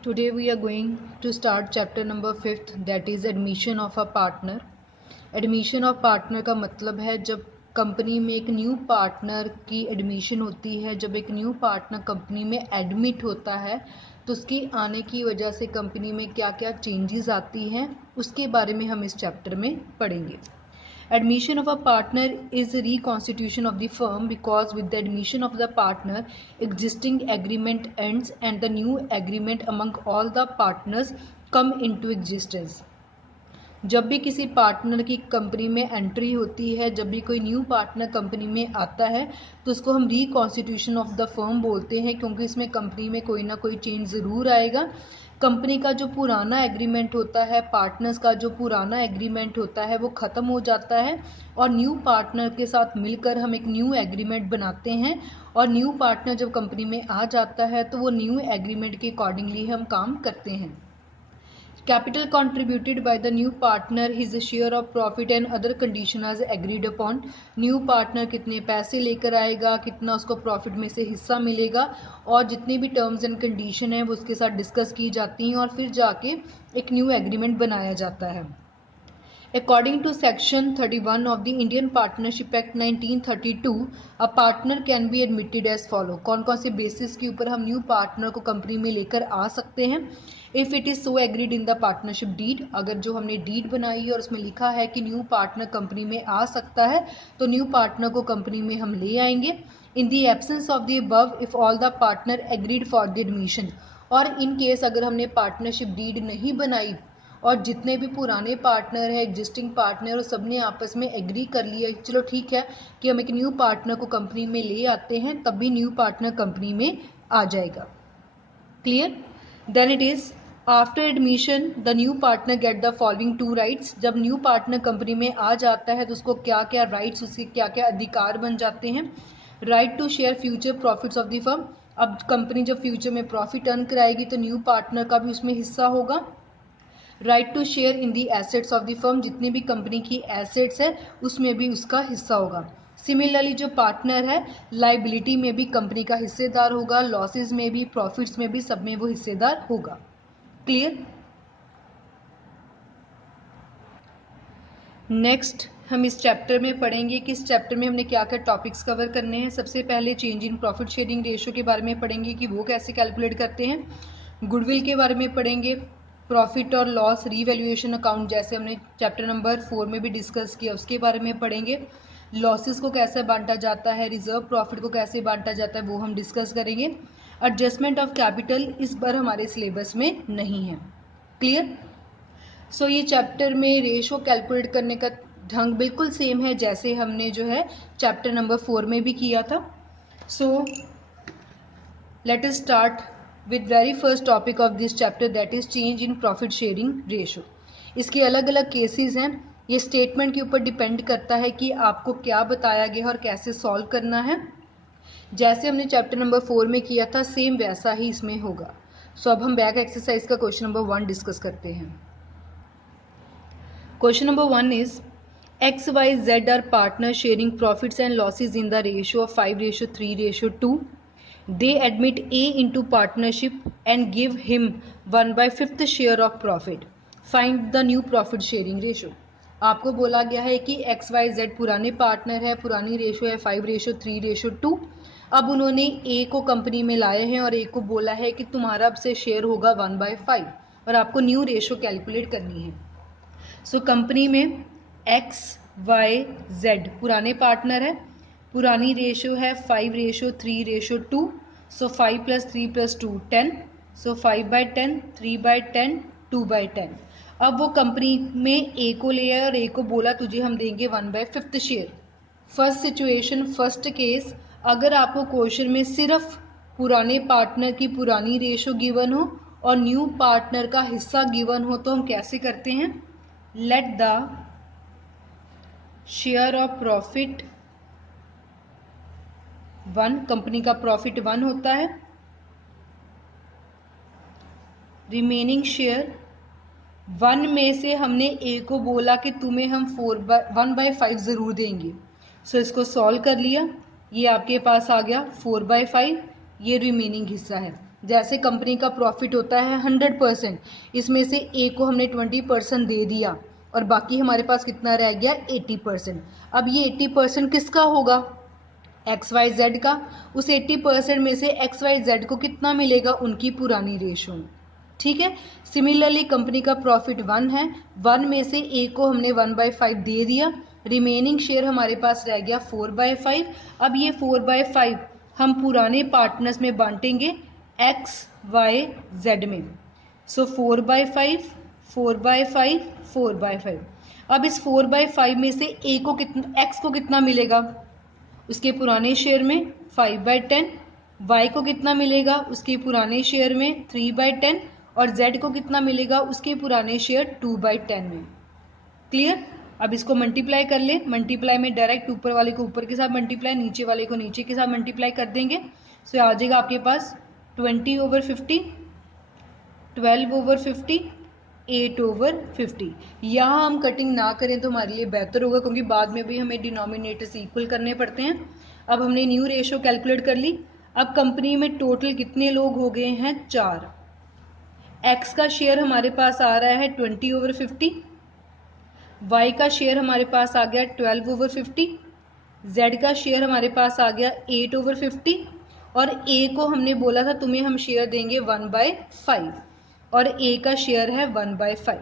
Today we are going to start chapter number 5th, that is admission of a partner. Admission of partner का मतलब है जब company में एक new partner की एडमिशन होती है, जब एक न्यू पार्टनर कंपनी में एडमिट होता है तो उसकी आने की वजह से कंपनी में क्या क्या चेंजेस आती हैं उसके बारे में हम इस चैप्टर में पढ़ेंगे. Admission of a partner is a reconstitution of the firm because with the admission of the partner, existing agreement ends and the new agreement among all the partners come into existence. जब भी किसी partner की company में entry होती है, जब भी कोई न्यू पार्टनर कंपनी में आता है तो उसको हम रिकॉन्स्टिट्यूशन ऑफ द फर्म बोलते हैं, क्योंकि इसमें कंपनी में कोई ना कोई चेंज ज़रूर आएगा. कंपनी का जो पुराना एग्रीमेंट होता है, पार्टनर्स का जो पुराना एग्रीमेंट होता है वो ख़त्म हो जाता है और न्यू पार्टनर के साथ मिलकर हम एक न्यू एग्रीमेंट बनाते हैं. और न्यू पार्टनर जब कंपनी में आ जाता है तो वो न्यू एग्रीमेंट के अकॉर्डिंगली हम काम करते हैं. Capital contributed by the new partner, his share of profit and other conditions as agreed upon. New partner कितने पैसे लेकर आएगा, कितना उसको प्रॉफिट में से हिस्सा मिलेगा और जितने भी टर्म्स एंड कंडीशन हैं वो उसके साथ डिस्कस की जाती हैं और फिर जाके एक न्यू एग्रीमेंट बनाया जाता है. According to Section 31 of the Indian Partnership Act 1932, a partner can be admitted as follow. कौन कौन से बेसिस के ऊपर हम न्यू पार्टनर को कंपनी में लेकर आ सकते हैं. If it is so agreed in the partnership deed, अगर जो हमने डीड बनाई है और उसमें लिखा है कि न्यू पार्टनर कंपनी में आ सकता है तो न्यू पार्टनर को कंपनी में हम ले आएंगे. In the absence of the above, if all the partner agreed for the admission, और इन केस अगर हमने पार्टनरशिप डीड नहीं बनाई और जितने भी पुराने पार्टनर है, एग्जिस्टिंग पार्टनर, और सब ने आपस में एग्री कर लिया चलो ठीक है कि हम एक न्यू पार्टनर को कंपनी में ले आते हैं, तब भी न्यू पार्टनर कंपनी में आ जाएगा. Clear. Then it is after admission the new partner get the following 2 rights. जब न्यू पार्टनर कंपनी में आ जाता है तो उसको क्या क्या राइट्स, उसके क्या क्या अधिकार बन जाते हैं. Right to share future profits of the firm. अब कंपनी जब फ्यूचर में प्रॉफिट अर्न कराएगी तो न्यू पार्टनर का भी उसमें हिस्सा होगा. Right to share in the assets of the firm, जितनी भी कंपनी की एसेट्स है उसमें भी उसका हिस्सा होगा. सिमिलरली जो पार्टनर है लाइबिलिटी में भी कंपनी का हिस्सेदार होगा, लॉसेस में भी, प्रॉफिट्स में भी, सब में वो हिस्सेदार होगा. क्लियर. नेक्स्ट हम इस चैप्टर में पढ़ेंगे कि इस चैप्टर में हमने क्या क्या टॉपिक्स कवर करने हैं. सबसे पहले change in profit sharing ratio के बारे में पढ़ेंगे कि वो कैसे कैलकुलेट करते हैं. गुडविल के बारे में पढ़ेंगे. प्रॉफिट और लॉस रीवैल्यूएशन अकाउंट जैसे हमने चैप्टर नंबर 4 में भी डिस्कस किया उसके बारे में पढ़ेंगे. लॉसेस को कैसे बांटा जाता है, रिजर्व प्रॉफिट को कैसे बांटा जाता है वो हम डिस्कस करेंगे. एडजस्टमेंट ऑफ कैपिटल इस बार हमारे सिलेबस में नहीं है. क्लियर. सो ये चैप्टर में रेशो कैलकुलेट करने का ढंग बिल्कुल सेम है जैसे हमने जो है चैप्टर नंबर 4 में भी किया था. So let us start with very first topic of this chapter, that is change in profit sharing ratio. इसके अलग अलग केसेस हैं. ये स्टेटमेंट के ऊपर डिपेंड करता है कि आपको क्या बताया गया और कैसे सॉल्व करना है. जैसे हमने चैप्टर नंबर 4 में किया था सेम वैसा ही इसमें होगा. सो अब हम बैक एक्सरसाइज का क्वेश्चन नंबर 1 डिस्कस करते हैं. Question number 1 is X Y Z are partner sharing profits and losses in the ratio of 5:3:2. They admit A into partnership and give him 1/5 share of profit. Find the new profit sharing ratio. आपको बोला गया है कि XYZ पुराने partner है, पुरानी ratio है 5:3:2. अब उन्होंने A को कंपनी में लाए हैं और A को बोला है कि तुम्हारा अब से शेयर होगा 1/5 और आपको न्यू रेशो कैलकुलेट करनी है. सो कंपनी में XYZ पुराने पार्टनर है, पुरानी रेशो है 5:3:2. सो 5 + 3 + 2 10. सो 5/10, 3/10, 2/10. अब वो कंपनी में ए को ले आया और ए को बोला तुझे हम देंगे 1/5 share. First situation, first case, अगर आपको क्वेश्चन में सिर्फ पुराने पार्टनर की पुरानी रेशो गिवन हो और न्यू पार्टनर का हिस्सा गिवन हो तो हम कैसे करते हैं. Let the share of profit 1, company का प्रॉफिट 1 होता है. रिमेनिंग शेयर 1 में से हमने ए को बोला कि तुम्हें हम 1/5 ज़रूर देंगे. सो इसको सॉल्व कर लिया, ये आपके पास आ गया 4/5, ये रिमेनिंग हिस्सा है. जैसे कंपनी का प्रॉफिट होता है 100%, इसमें से ए को हमने 20% दे दिया और बाकी हमारे पास कितना रह गया 80%। अब ये 80% किसका होगा, एक्स वाई जेड का। उस 80% में से एक्स वाई जेड को कितना मिलेगा, उनकी पुरानी रेशो में। ठीक है, सिमिलरली कंपनी का प्रॉफिट 1 है, 1 में से ए को हमने 1/5 दे दिया, रिमेनिंग शेयर हमारे पास रह गया 4/5। अब ये 4/5 हम पुराने पार्टनर्स में बांटेंगे एक्स वाई जेड में। सो 4/5 4/5 4/5। अब इस 4/5 में से ए को कितना, एक्स को कितना मिलेगा उसके पुराने शेयर में 5/10, वाई को कितना मिलेगा उसके पुराने शेयर में 3/10 और जेड को कितना मिलेगा उसके पुराने शेयर 2/10 में। क्लियर। अब इसको मल्टीप्लाई कर ले, मल्टीप्लाई में डायरेक्ट ऊपर वाले को ऊपर के साथ मल्टीप्लाई, नीचे वाले को नीचे के साथ मल्टीप्लाई कर देंगे। सो आ जाएगा आपके पास 20/50, 12/50, 8/50। यहाँ हम कटिंग ना करें तो हमारे लिए बेहतर होगा, क्योंकि बाद में भी हमें डिनोमिनेटर्स इक्वल करने पड़ते हैं। अब हमने न्यू रेशो कैलकुलेट कर ली। अब कंपनी में टोटल कितने लोग हो गए हैं, 4। एक्स का शेयर हमारे पास आ रहा है 20/50, वाई का शेयर हमारे पास आ गया 12/50, जेड का शेयर हमारे पास आ गया 8/50 और ए को हमने बोला था तुम्हें हम शेयर देंगे 1/5 और ए का शेयर है 1/5।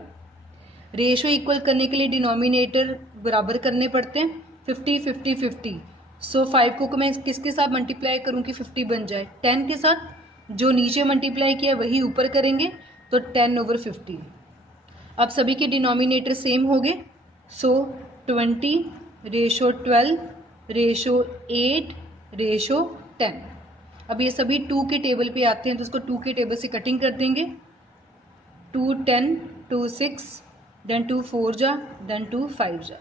रेशो इक्वल करने के लिए डिनोमिनेटर बराबर करने पड़ते हैं, 50 50 50। सो 5 को मैं किसके साथ मल्टीप्लाई करूँ कि 50 बन जाए, 10 के साथ। जो नीचे मल्टीप्लाई किया वही ऊपर करेंगे, तो 10/50। अब सभी के डिनोमिनेटर सेम हो गए। सो 20:8:10। अब ये सभी 2 के टेबल पे आते हैं, तो उसको 2 के टेबल से कटिंग कर देंगे। 2 10 2 6 देन 2 4 जा देन 2 5 जा।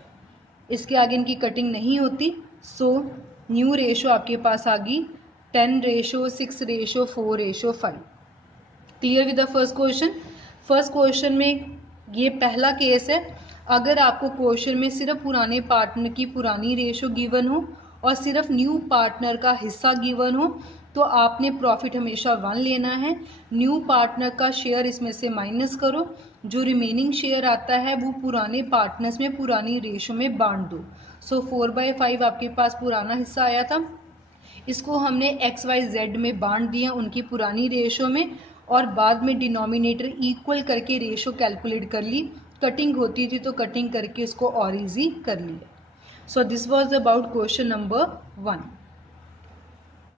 इसके आगे इनकी कटिंग नहीं होती। सो न्यू रेशो आपके पास आ गई 10:6:4:5। Clear with the first question. First question में ये पहला केस है, अगर आपको क्वेश्चन में सिर्फ पुराने पार्टनर की पुरानी रेशो गिवन हो और सिर्फ न्यू पार्टनर का हिस्सा गिवन हो, तो आपने प्रॉफिट हमेशा 1 लेना है। न्यू पार्टनर का शेयर इसमें से माइनस करो, जो रिमेनिंग शेयर आता है वो पुराने पार्टनर्स में पुरानी रेशो में बांट दो। सो 4/5 आपके पास पुराना हिस्सा आया था, इसको हमने एक्स वाई जेड में बांट दिया उनकी पुरानी रेशो में, और बाद में डिनोमिनेटर इक्वल करके रेशो कैलकुलेट कर ली। कटिंग होती थी तो कटिंग करके इसको और इजी कर लिया। So this was about question number 1।